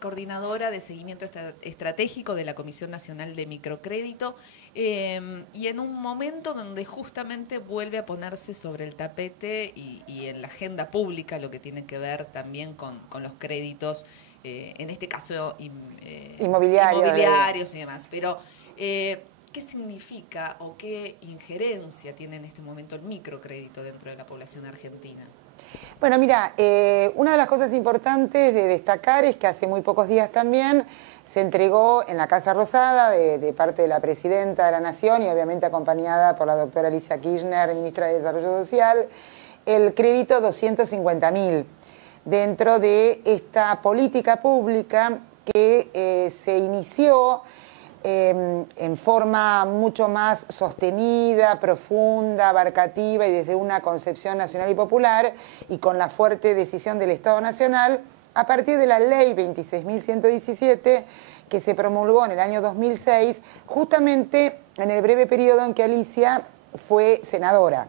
Coordinadora de seguimiento estratégico de la Comisión Nacional de Microcrédito, y en un momento donde justamente vuelve a ponerse sobre el tapete y en la agenda pública lo que tiene que ver también con los créditos, en este caso inmobiliarios y demás. Pero, ¿qué significa o qué injerencia tiene en este momento el microcrédito dentro de la población argentina? Bueno, mira, una de las cosas importantes de destacar es que hace muy pocos días también se entregó en la Casa Rosada de parte de la Presidenta de la Nación y obviamente acompañada por la doctora Alicia Kirchner, Ministra de Desarrollo Social, el crédito 250.000 dentro de esta política pública que se inició en forma mucho más sostenida, profunda, abarcativa y desde una concepción nacional y popular y con la fuerte decisión del Estado Nacional a partir de la Ley 26.117 que se promulgó en el año 2006, justamente en el breve periodo en que Alicia fue senadora.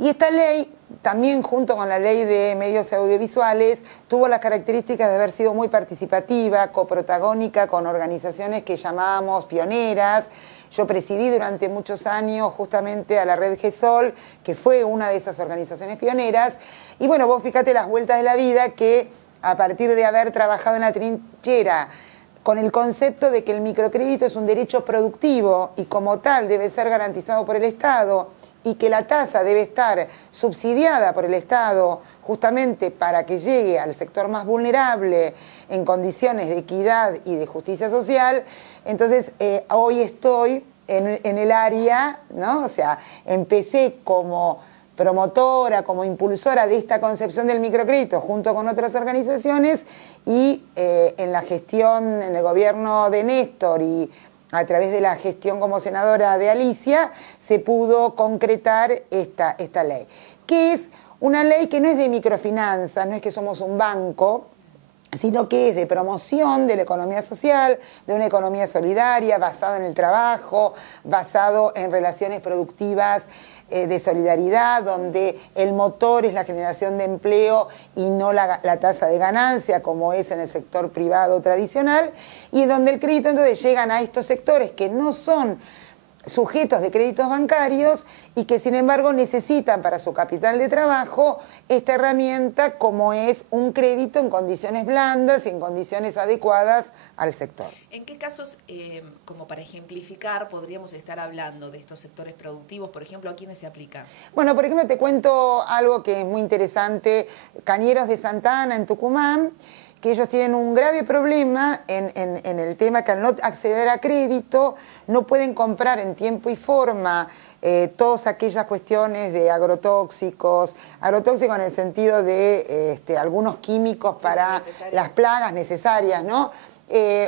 Y esta ley, también junto con la ley de medios audiovisuales, tuvo las características de haber sido muy participativa, coprotagónica con organizaciones que llamábamos pioneras. Yo presidí durante muchos años justamente a la Red GESOL, que fue una de esas organizaciones pioneras. Y bueno, vos fíjate las vueltas de la vida que a partir de haber trabajado en la trinchera con el concepto de que el microcrédito es un derecho productivo y como tal debe ser garantizado por el Estado, y que la tasa debe estar subsidiada por el Estado justamente para que llegue al sector más vulnerable en condiciones de equidad y de justicia social. Entonces, hoy estoy en el área, ¿no? O sea, empecé como promotora, como impulsora de esta concepción del microcrédito junto con otras organizaciones y en la gestión, en el gobierno de Néstor y a través de la gestión como senadora de Alicia, se pudo concretar esta ley, que es una ley que no es de microfinanzas, no es que somos un banco, sino que es de promoción de la economía social, de una economía solidaria, basada en el trabajo, basado en relaciones productivas de solidaridad, donde el motor es la generación de empleo y no la tasa de ganancia, como es en el sector privado tradicional, y donde el crédito entonces llegan a estos sectores que no son sujetos de créditos bancarios y que sin embargo necesitan para su capital de trabajo esta herramienta como es un crédito en condiciones blandas y en condiciones adecuadas al sector. ¿En qué casos, como para ejemplificar, podríamos estar hablando de estos sectores productivos? Por ejemplo, ¿a quiénes se aplica? Bueno, por ejemplo, te cuento algo que es muy interesante. Cañeros de Santa Ana en Tucumán, que ellos tienen un grave problema en el tema que al no acceder a crédito no pueden comprar en tiempo y forma todas aquellas cuestiones de agrotóxicos en el sentido de algunos químicos para las plagas necesarias, ¿no?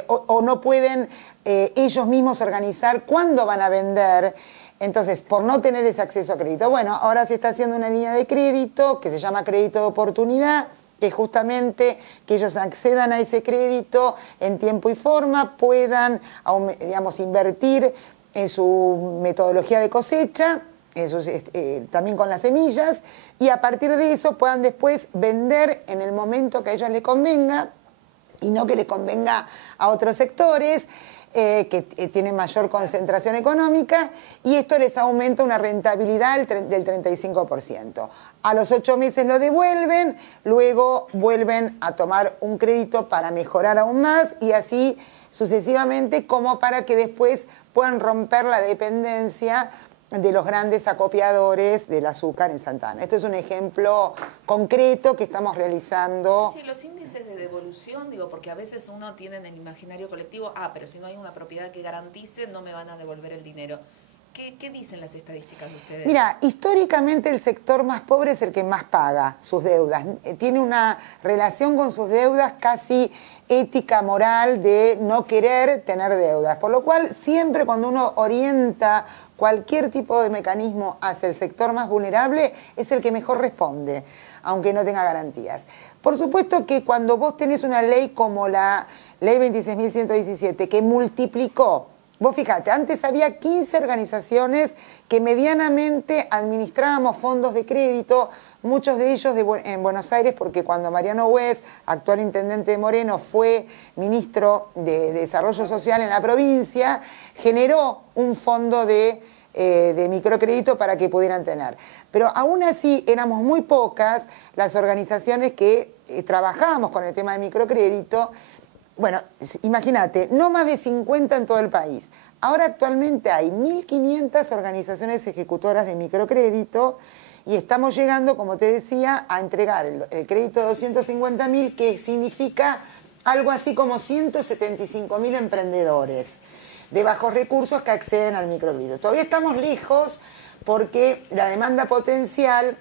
O no pueden ellos mismos organizar cuándo van a vender. Entonces, por no tener ese acceso a crédito. Bueno, ahora se está haciendo una línea de crédito que se llama crédito de oportunidad, que justamente que ellos accedan a ese crédito en tiempo y forma, puedan, digamos, invertir en su metodología de cosecha, también con las semillas, y a partir de eso puedan después vender en el momento que a ellos les convenga y no que les convenga a otros sectores que tienen mayor concentración económica, y esto les aumenta una rentabilidad del 35%. A los 8 meses lo devuelven, luego vuelven a tomar un crédito para mejorar aún más y así sucesivamente, como para que después puedan romper la dependencia de los grandes acopiadores del azúcar en Santa Ana. Esto es un ejemplo concreto que estamos realizando. Sí, los índices de devolución, digo, porque a veces uno tiene en el imaginario colectivo, pero si no hay una propiedad que garantice, no me van a devolver el dinero. ¿Qué dicen las estadísticas de ustedes? Mira, históricamente el sector más pobre es el que más paga sus deudas. Tiene una relación con sus deudas casi ética, moral, de no querer tener deudas. Por lo cual, siempre cuando uno orienta cualquier tipo de mecanismo hacia el sector más vulnerable, es el que mejor responde, aunque no tenga garantías. Por supuesto que cuando vos tenés una ley como la Ley 26.117, que multiplicó Vos fíjate, antes había 15 organizaciones que medianamente administrábamos fondos de crédito, muchos de ellos en Buenos Aires, porque cuando Mariano West, actual intendente de Moreno, fue ministro de Desarrollo Social en la provincia, generó un fondo de microcrédito para que pudieran tener. Pero aún así éramos muy pocas las organizaciones que trabajábamos con el tema de microcrédito. Bueno, imagínate, no más de 50 en todo el país. Ahora actualmente hay 1.500 organizaciones ejecutoras de microcrédito y estamos llegando, como te decía, a entregar el crédito de 250.000, que significa algo así como 175.000 emprendedores de bajos recursos que acceden al microcrédito. Todavía estamos lejos porque la demanda potencial,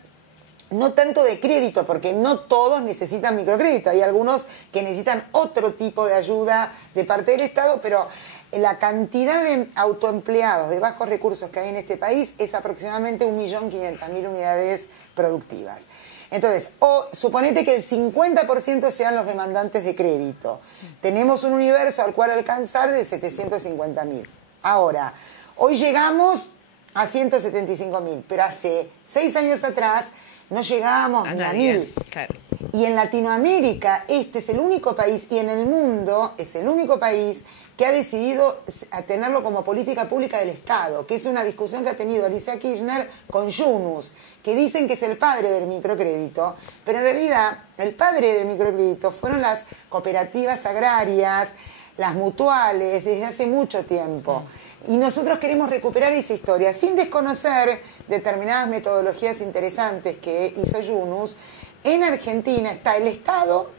no tanto de crédito, porque no todos necesitan microcrédito, hay algunos que necesitan otro tipo de ayuda de parte del Estado, pero la cantidad de autoempleados de bajos recursos que hay en este país es aproximadamente 1.500.000 unidades productivas. Entonces, suponete que el 50% sean los demandantes de crédito. Tenemos un universo al cual alcanzar de 750.000. Ahora, hoy llegamos a 175.000, pero hace 6 años atrás no llegábamos ni a 1.000. Claro. Y en Latinoamérica este es el único país, y en el mundo es el único país que ha decidido a tenerlo como política pública del Estado, que es una discusión que ha tenido Alicia Kirchner con Yunus, que dicen que es el padre del microcrédito, pero en realidad el padre del microcrédito fueron las cooperativas agrarias, las mutuales, desde hace mucho tiempo. Y nosotros queremos recuperar esa historia, sin desconocer determinadas metodologías interesantes que hizo Yunus. En Argentina está el Estado,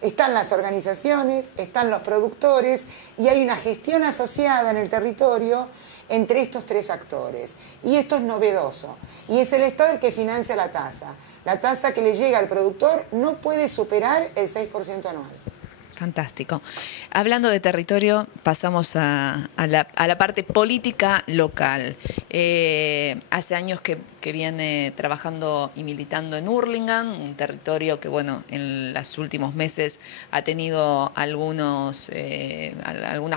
están las organizaciones, están los productores, y hay una gestión asociada en el territorio entre estos tres actores. Y esto es novedoso. Y es el Estado el que financia la tasa. La tasa que le llega al productor no puede superar el 6% anual. Fantástico. Hablando de territorio, pasamos a la parte política local. Hace años que viene trabajando y militando en Hurlingham, un territorio que, bueno, en los últimos meses ha tenido algunas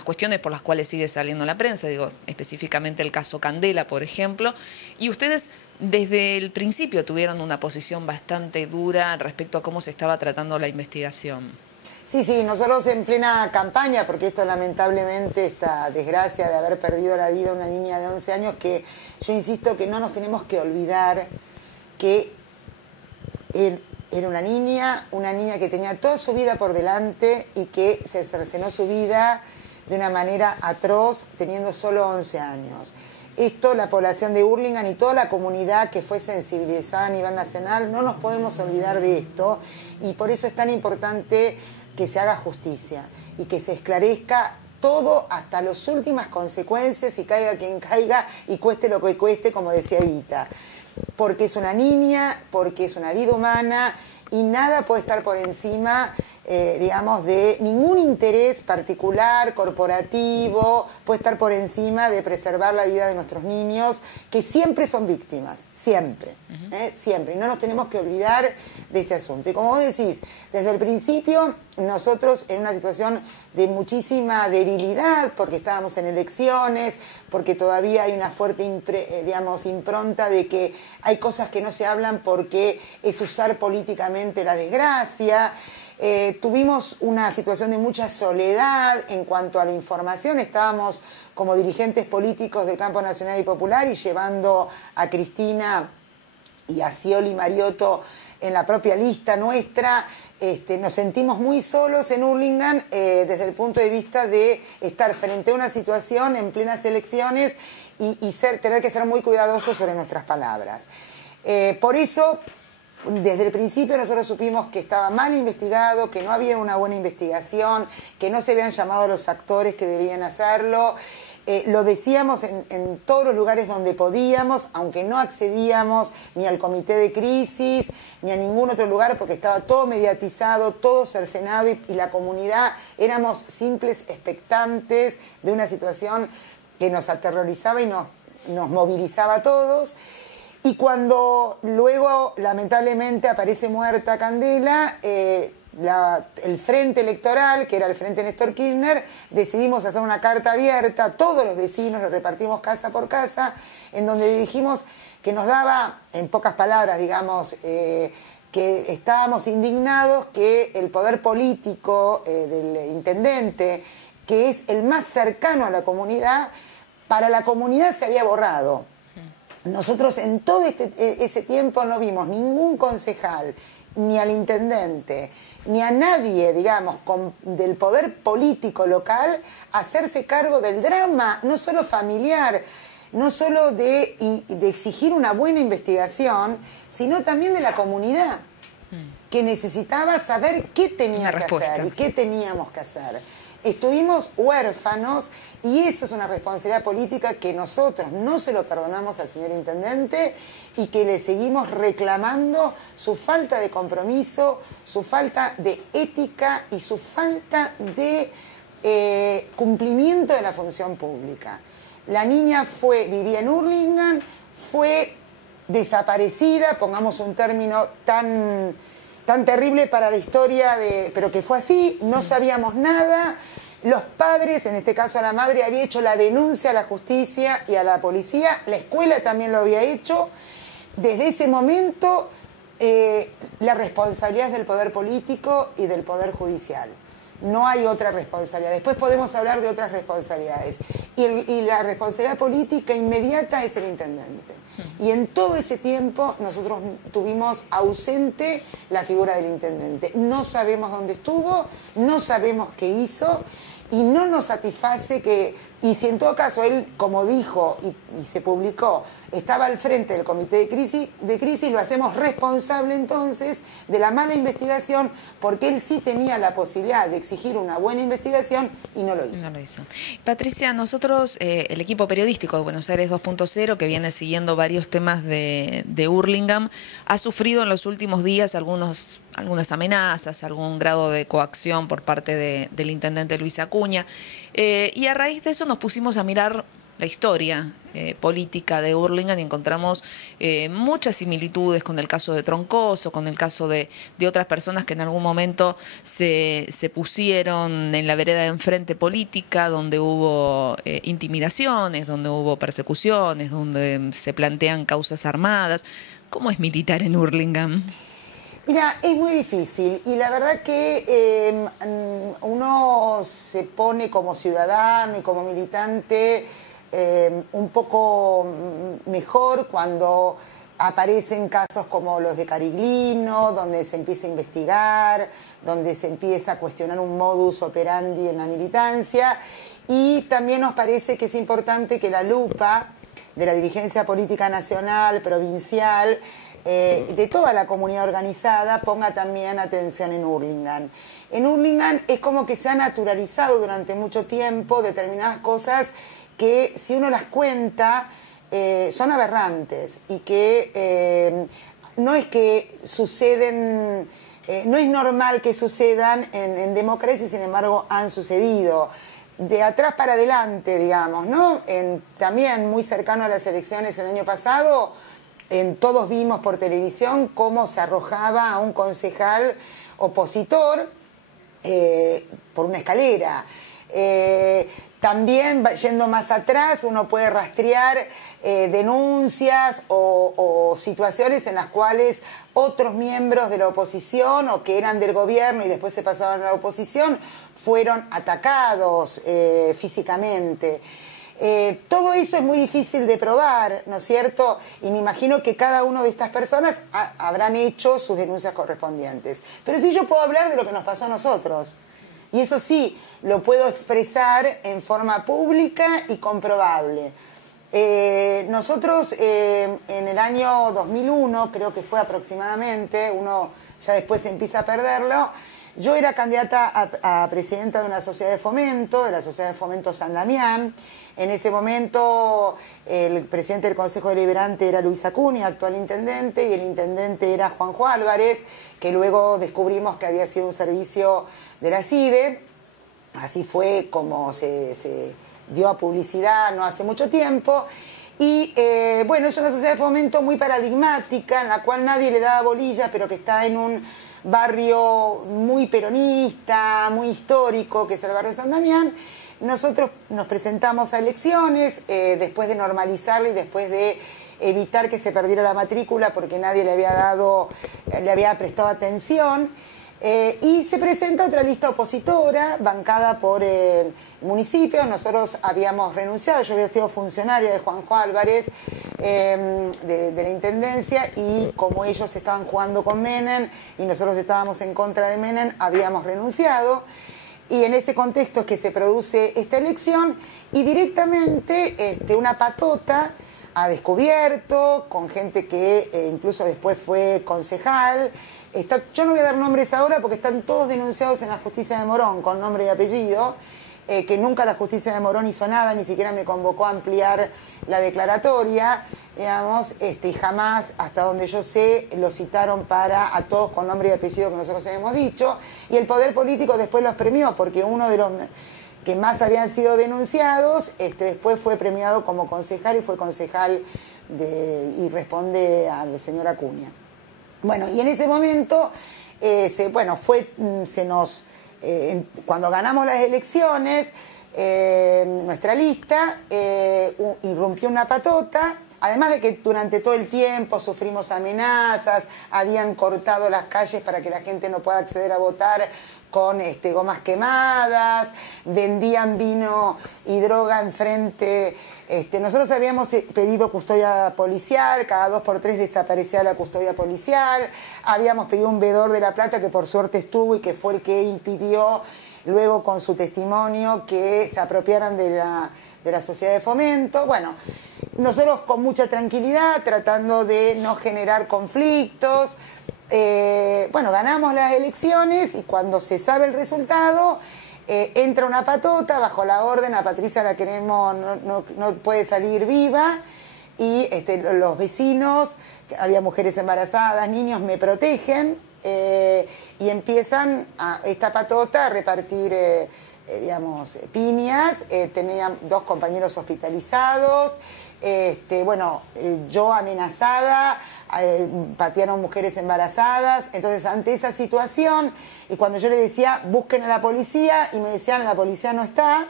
cuestiones por las cuales sigue saliendo en la prensa, digo, específicamente el caso Candela, por ejemplo, y ustedes desde el principio tuvieron una posición bastante dura respecto a cómo se estaba tratando la investigación. Sí, nosotros en plena campaña, porque esto lamentablemente, esta desgracia de haber perdido la vida una niña de 11 años, que yo insisto que no nos tenemos que olvidar que era una niña que tenía toda su vida por delante y que se cercenó su vida de una manera atroz teniendo solo 11 años. Esto, la población de Hurlingham y toda la comunidad que fue sensibilizada a nivel nacional, no nos podemos olvidar de esto, y por eso es tan importante que se haga justicia y que se esclarezca todo hasta las últimas consecuencias, y caiga quien caiga y cueste lo que cueste, como decía Evita. Porque es una niña, porque es una vida humana, y nada puede estar por encima, digamos, de ningún interés particular, corporativo, puede estar por encima de preservar la vida de nuestros niños, que siempre son víctimas, siempre, siempre. Y no nos tenemos que olvidar de este asunto. Y como vos decís, desde el principio nosotros en una situación de muchísima debilidad, porque estábamos en elecciones, porque todavía hay una fuerte impronta de que hay cosas que no se hablan porque es usar políticamente la desgracia. Tuvimos una situación de mucha soledad en cuanto a la información. Estábamos como dirigentes políticos del campo nacional y popular y llevando a Cristina y a Scioli Mariotto en la propia lista nuestra. Nos sentimos muy solos en Hurlingham desde el punto de vista de estar frente a una situación en plenas elecciones y tener que ser muy cuidadosos sobre nuestras palabras. Por eso, desde el principio nosotros supimos que estaba mal investigado, que no había una buena investigación, que no se habían llamado a los actores que debían hacerlo. Lo decíamos en todos los lugares donde podíamos, aunque no accedíamos ni al comité de crisis, ni a ningún otro lugar, porque estaba todo mediatizado, todo cercenado, y la comunidad éramos simples expectantes de una situación que nos aterrorizaba y nos movilizaba a todos. Y cuando luego, lamentablemente, aparece muerta Candela, el frente electoral, que era el Frente Néstor Kirchner, decidimos hacer una carta abierta, todos los vecinos lo repartimos casa por casa, en donde dijimos que nos daba, en pocas palabras, digamos, que estábamos indignados que el poder político del intendente, que es el más cercano a la comunidad, para la comunidad se había borrado. Nosotros en todo ese tiempo no vimos ningún concejal, ni al intendente, ni a nadie, digamos, del poder político local hacerse cargo del drama, no solo familiar, no solo de exigir una buena investigación, sino también de la comunidad, que necesitaba saber qué tenía que hacer y qué teníamos que hacer. Estuvimos huérfanos y eso es una responsabilidad política que nosotros no se lo perdonamos al señor intendente y que le seguimos reclamando su falta de compromiso, su falta de ética y su falta de cumplimiento de la función pública. La niña vivía en Hurlingham, fue desaparecida, pongamos un término tan terrible para la historia, pero que fue así, no sabíamos nada. Los padres, en este caso la madre, había hecho la denuncia a la justicia y a la policía, la escuela también lo había hecho. Desde ese momento, la responsabilidad es del poder político y del poder judicial. No hay otra responsabilidad. Después podemos hablar de otras responsabilidades. Y la responsabilidad política inmediata es el intendente. Y en todo ese tiempo nosotros tuvimos ausente la figura del intendente. No sabemos dónde estuvo, no sabemos qué hizo y no nos satisface y si en todo caso él, como dijo y se publicó, estaba al frente del comité de crisis, lo hacemos responsable entonces de la mala investigación, porque él sí tenía la posibilidad de exigir una buena investigación y no lo hizo. No lo hizo. Patricia, nosotros, el equipo periodístico de Buenos Aires 2.0, que viene siguiendo varios temas de Hurlingham, ha sufrido en los últimos días algunas amenazas, algún grado de coacción por parte del intendente Luis Acuña, y a raíz de eso nos pusimos a mirar la historia política de Hurlingham y encontramos muchas similitudes con el caso de Troncoso, con el caso de otras personas que en algún momento se pusieron en la vereda de enfrente política, donde hubo intimidaciones, donde hubo persecuciones, donde se plantean causas armadas. ¿Cómo es militar en Hurlingham? Mira, es muy difícil y la verdad que uno se pone como ciudadano y como militante un poco mejor cuando aparecen casos como los de Cariglino, donde se empieza a investigar, donde se empieza a cuestionar un modus operandi en la militancia, y también nos parece que es importante que la lupa de la dirigencia política nacional, provincial, de toda la comunidad organizada ponga también atención en Hurlingham. En Hurlingham es como que se ha naturalizado durante mucho tiempo determinadas cosas que si uno las cuenta son aberrantes y que no es que suceden, no es normal que sucedan en democracia y sin embargo han sucedido. De atrás para adelante, digamos, ¿no? También muy cercano a las elecciones el año pasado, todos vimos por televisión cómo se arrojaba a un concejal opositor por una escalera. También, yendo más atrás, uno puede rastrear denuncias o situaciones en las cuales otros miembros de la oposición o que eran del gobierno y después se pasaban a la oposición fueron atacados físicamente. Todo eso es muy difícil de probar, ¿no es cierto? Y me imagino que cada una de estas personas habrán hecho sus denuncias correspondientes. Pero sí yo puedo hablar de lo que nos pasó a nosotros. Y eso sí, lo puedo expresar en forma pública y comprobable. Nosotros en el año 2001, creo que fue aproximadamente, uno ya después empieza a perderlo, yo era candidata a presidenta de una sociedad de fomento, de la Sociedad de Fomento San Damián. En ese momento el presidente del Consejo Deliberante era Luis Acuña, actual intendente, y el intendente era Juanjo Álvarez, que luego descubrimos que había sido un servicio de la CIDE. Así fue como se dio a publicidad no hace mucho tiempo. Y bueno, es una sociedad de fomento muy paradigmática, en la cual nadie le daba bolilla, pero que está en un barrio muy peronista, muy histórico, que es el barrio San Damián. Nosotros nos presentamos a elecciones después de normalizarlo y después de evitar que se perdiera la matrícula porque nadie le había prestado atención. Y se presenta otra lista opositora, bancada por el municipio. Nosotros habíamos renunciado, yo había sido funcionaria de Juanjo Álvarez, de la Intendencia, y como ellos estaban jugando con Menem y nosotros estábamos en contra de Menem, habíamos renunciado. Y en ese contexto es que se produce esta elección y directamente una patota ha descubierto, con gente que incluso después fue concejal. Yo no voy a dar nombres ahora porque están todos denunciados en la justicia de Morón con nombre y apellido, que nunca la justicia de Morón hizo nada, ni siquiera me convocó a ampliar la declaratoria, digamos, y jamás, hasta donde yo sé, lo citaron a todos con nombre y apellido que nosotros habíamos dicho, y el poder político después los premió porque uno de los que más habían sido denunciados, después fue premiado como concejal y fue concejal y responde al señor Acuña. Bueno, y en ese momento, cuando ganamos las elecciones, nuestra lista irrumpió una patota, además de que durante todo el tiempo sufrimos amenazas, habían cortado las calles para que la gente no pueda acceder a votar con gomas quemadas, vendían vino y droga enfrente. Nosotros habíamos pedido custodia policial, cada 2 por 3 desaparecía la custodia policial, habíamos pedido un veedor de La Plata que por suerte estuvo y que fue el que impidió luego con su testimonio que se apropiaran de la sociedad de fomento. Bueno, nosotros con mucha tranquilidad, tratando de no generar conflictos. Ganamos las elecciones y cuando se sabe el resultado, entra una patota bajo la orden, a Patricia la queremos, no puede salir viva, y los vecinos, había mujeres embarazadas, niños, me protegen, y empiezan esta patota a repartir piñas. Tenían 2 compañeros hospitalizados, yo amenazada, patearon mujeres embarazadas. Entonces, ante esa situación, y cuando yo le decía busquen a la policía y me decían la policía no está,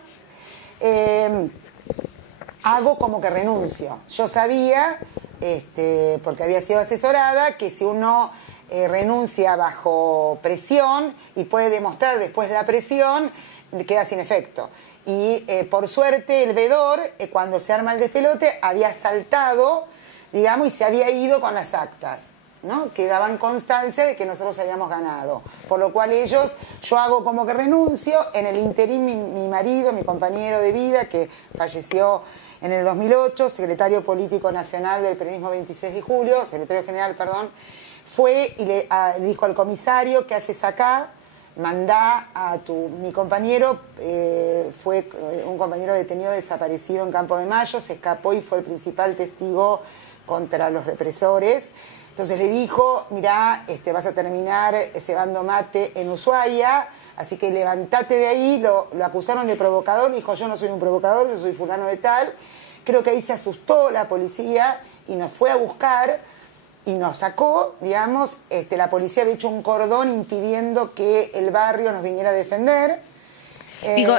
hago como que renuncio. Yo sabía, porque había sido asesorada, que si uno renuncia bajo presión y puede demostrar después la presión, queda sin efecto. Y por suerte el veedor, cuando se arma el despelote, había saltado, digamos, y se había ido con las actas, ¿no? Que daban constancia de que nosotros habíamos ganado. Por lo cual yo hago como que renuncio. En el interín mi marido, mi compañero de vida, que falleció en el 2008, secretario político nacional del peronismo 26 de julio, secretario general, perdón, fue y le dijo al comisario: ¿qué haces acá? Mandá a mi compañero, fue un compañero detenido desaparecido en Campo de Mayo, se escapó y fue el principal testigo contra los represores. Entonces le dijo: mirá, vas a terminar cebando mate en Ushuaia, así que levantate de ahí. Lo acusaron de provocador, dijo: yo no soy un provocador, yo soy fulano de tal. Creo que ahí se asustó la policía y nos fue a buscar y nos sacó, digamos. La policía había hecho un cordón impidiendo que el barrio nos viniera a defender. Digo,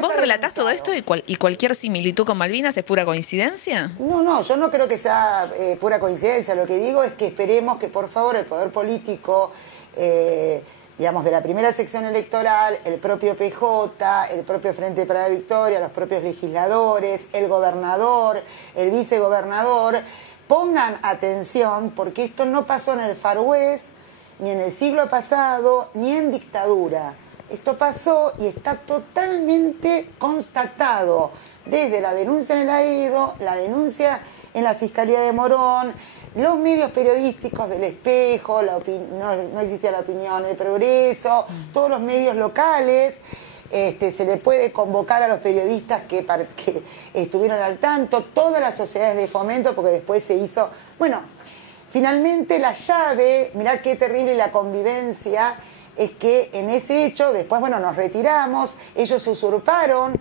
¿vos relatás todo esto y cualquier similitud con Malvinas es pura coincidencia? No, yo no creo que sea pura coincidencia. Lo que digo es que esperemos que, por favor, el poder político, digamos, de la primera sección electoral, el propio PJ, el propio Frente para la Victoria, los propios legisladores, el gobernador, el vicegobernador, pongan atención, porque esto no pasó en el Far West, ni en el siglo pasado, ni en dictadura. Esto pasó y está totalmente constatado desde la denuncia en el AEDO, la denuncia en la Fiscalía de Morón, los medios periodísticos del Espejo, no existía La Opinión, El Progreso, todos los medios locales. Se le puede convocar a los periodistas que estuvieron al tanto, todas las sociedades de fomento, porque después se hizo... Bueno, finalmente la llave, mirá qué terrible la convivencia, es que en ese hecho, después, bueno, nos retiramos, ellos usurparon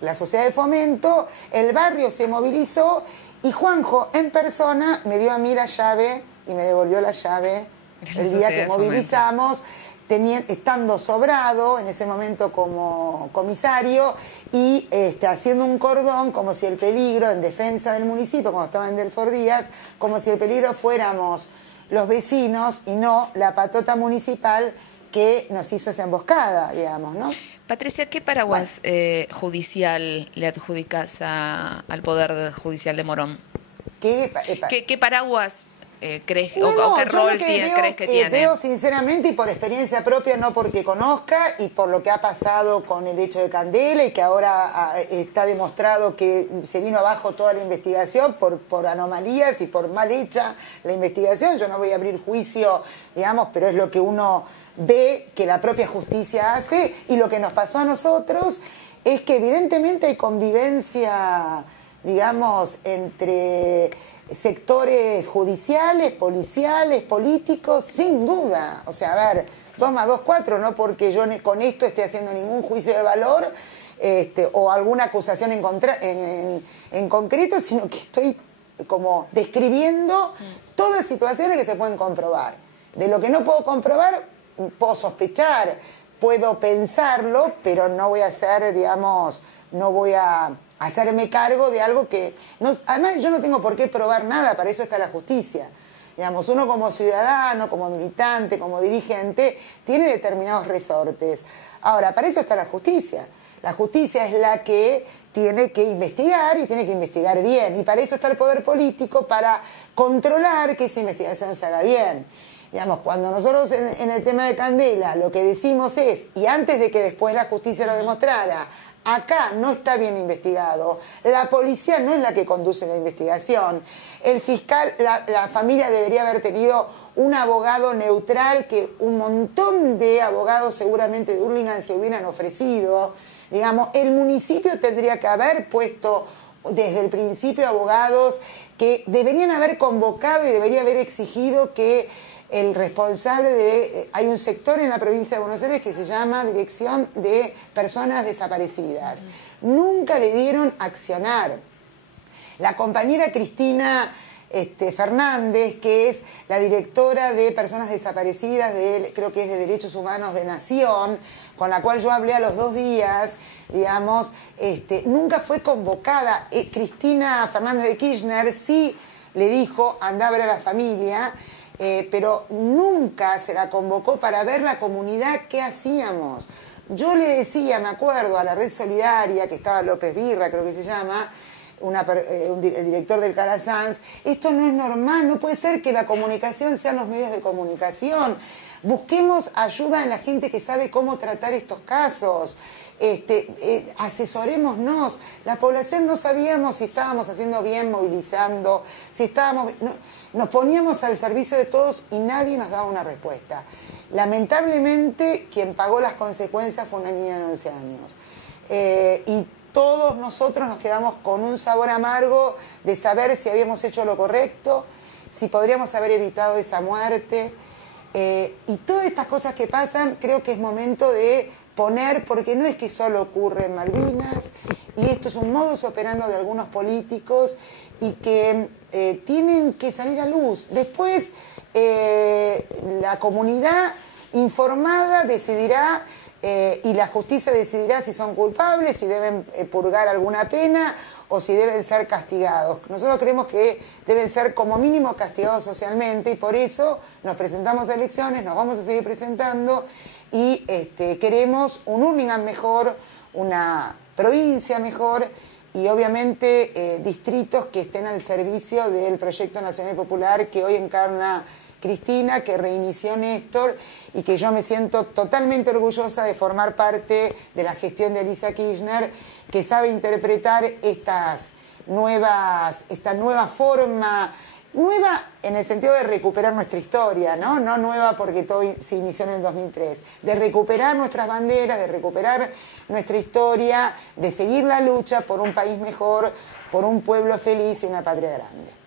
la sociedad de fomento, el barrio se movilizó y Juanjo en persona me dio a mí la llave y me devolvió la llave el día que movilizamos, estando sobrado en ese momento como comisario y haciendo un cordón como si el peligro, en defensa del municipio, cuando estaba en Delfor Díaz, como si el peligro fuéramos los vecinos y no la patota municipal que nos hizo esa emboscada, digamos, ¿no? Patricia, ¿qué paraguas judicial le adjudicas al Poder Judicial de Morón? ¿Qué paraguas crees o qué rol crees que tiene? Veo sinceramente y por experiencia propia, no porque conozca, y por lo que ha pasado con el hecho de Candela y que ahora está demostrado que se vino abajo toda la investigación por anomalías y por mal hecha la investigación. Yo no voy a abrir juicio, digamos, pero es lo que uno ve que la propia justicia hace, y lo que nos pasó a nosotros es que evidentemente hay convivencia, digamos, entre sectores judiciales, policiales, políticos, sin duda. O sea, a ver, 2 más 2, 4, no porque yo con esto esté haciendo ningún juicio de valor o alguna acusación en concreto, sino que estoy como describiendo todas las situaciones que se pueden comprobar. De lo que no puedo comprobar, puedo sospechar, puedo pensarlo, pero no voy a hacer, digamos, no voy a hacerme cargo de algo que... No, además, yo no tengo por qué probar nada, para eso está la justicia. Digamos, uno como ciudadano, como militante, como dirigente, tiene determinados resortes. Ahora, para eso está la justicia. La justicia es la que tiene que investigar y tiene que investigar bien. Y para eso está el poder político, para controlar que esa investigación se haga bien. Digamos, cuando nosotros en el tema de Candela lo que decimos es, y antes de que después la justicia lo demostrara, acá no está bien investigado, la policía no es la que conduce la investigación, el fiscal, la familia debería haber tenido un abogado neutral que un montón de abogados seguramente de Hurlingham se hubieran ofrecido, digamos, el municipio tendría que haber puesto desde el principio abogados que deberían haber convocado y debería haber exigido que el responsable de... Hay un sector en la provincia de Buenos Aires que se llama Dirección de Personas Desaparecidas. Nunca le dieron accionar. La compañera Cristina Fernández, que es la directora de Personas Desaparecidas, creo que es de Derechos Humanos de Nación, con la cual yo hablé a los 2 días, digamos, nunca fue convocada. Cristina Fernández de Kirchner sí le dijo, andá a ver a la familia, pero nunca se la convocó para ver la comunidad qué hacíamos. Yo le decía, me acuerdo, a la Red Solidaria, que estaba López Birra, creo que se llama, el director del Calasanz, esto no es normal, no puede ser que la comunicación sean los medios de comunicación. Busquemos ayuda en la gente que sabe cómo tratar estos casos. Asesorémonos. La población no sabíamos si estábamos haciendo bien movilizando, si estábamos... nos poníamos al servicio de todos y nadie nos daba una respuesta. Lamentablemente, quien pagó las consecuencias fue una niña de 11 años. Y todos nosotros nos quedamos con un sabor amargo de saber si habíamos hecho lo correcto, si podríamos haber evitado esa muerte. Y todas estas cosas que pasan, creo que es momento de poner, porque no es que solo ocurre en Malvinas, y esto es un modus operandi de algunos políticos y que tienen que salir a luz. Después, la comunidad informada decidirá y la justicia decidirá si son culpables, si deben purgar alguna pena o si deben ser castigados. Nosotros creemos que deben ser como mínimo castigados socialmente y por eso nos presentamos a elecciones, nos vamos a seguir presentando y queremos un Hurlingham mejor, una provincia mejor y obviamente distritos que estén al servicio del proyecto nacional y popular que hoy encarna Cristina, que reinició Néstor y que yo me siento totalmente orgullosa de formar parte de la gestión de Alicia Kirchner, que sabe interpretar esta nueva forma, nueva en el sentido de recuperar nuestra historia, ¿no? No nueva porque todo se inició en el 2003, de recuperar nuestras banderas, de recuperar nuestra historia, de seguir la lucha por un país mejor, por un pueblo feliz y una patria grande.